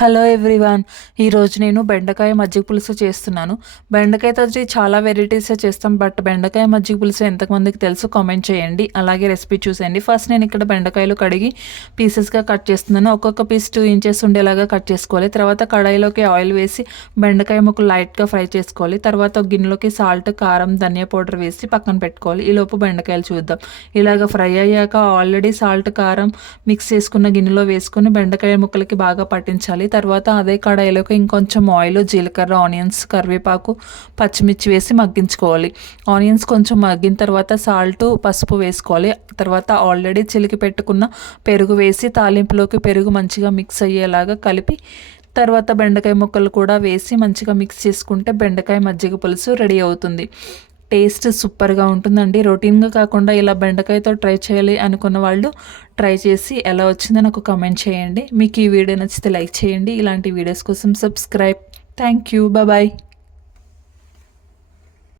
Hello everyone. ఈరోజు నేను బెండకాయ మజ్జిగ పులుసు చేస్తున్నాను. బెండకాయతో చాలా వెరైటీసే చేస్తాం, బట్ బెండకాయ మజ్జిగ పులుసు ఎంతమందికి తెలుసు కామెంట్ చేయండి. అలాగే రెసిపీ చూసేయండి. ఫస్ట్ నేను ఇక్కడ బెండకాయలు కడిగి పీసెస్గా కట్ చేస్తున్నాను. ఒక్కొక్క పీస్ 2 ఇంచెస్ ఉండేలాగా కట్ చేసుకోవాలి. తర్వాత కడాయిలోకి ఆయిల్ వేసి బెండకాయ ముక్కలు లైట్గా ఫ్రై చేసుకోవాలి. తర్వాత ఒక గిన్నెలోకి సాల్ట్, కారం, ధనియా పౌడర్ వేసి పక్కన పెట్టుకోవాలి. ఈలోపు బెండకాయలు చూద్దాం. ఇలాగ ఫ్రై అయ్యాక ఆల్రెడీ సాల్ట్, కారం మిక్స్ చేసుకున్న గిన్నెలో వేసుకుని బెండకాయ ముక్కలకి బాగా పట్టించాలి. తర్వాత అదే కడాయిలోకి ఇంకొంచెం ఆయిల్, జీలకర్ర, ఆనియన్స్, కరివేపాకు, పచ్చిమిర్చి వేసి మగ్గించుకోవాలి. ఆనియన్స్ కొంచెం మగ్గిన తర్వాత సాల్ట్, పసుపు వేసుకోవాలి. తర్వాత ఆల్రెడీ చిలికి పెట్టుకున్న పెరుగు వేసి తాలింపులోకి పెరుగు మంచిగా మిక్స్ అయ్యేలాగా కలిపి తర్వాత బెండకాయ ముక్కలు కూడా వేసి మంచిగా మిక్స్ చేసుకుంటే బెండకాయ మజ్జిగ పులుసు రెడీ అవుతుంది. టేస్ట్ సూపర్గా ఉంటుందండి. రొటీన్గా కాకుండా ఇలా బెండకాయతో ట్రై చేయాలి అనుకున్న వాళ్ళు ట్రై చేసి ఎలా వచ్చిందో నాకు కామెంట్ చేయండి. మీకు ఈ వీడియో నచ్చితే లైక్ చేయండి. ఇలాంటి వీడియోస్ కోసం సబ్స్క్రైబ్. Thank you. బాయ్.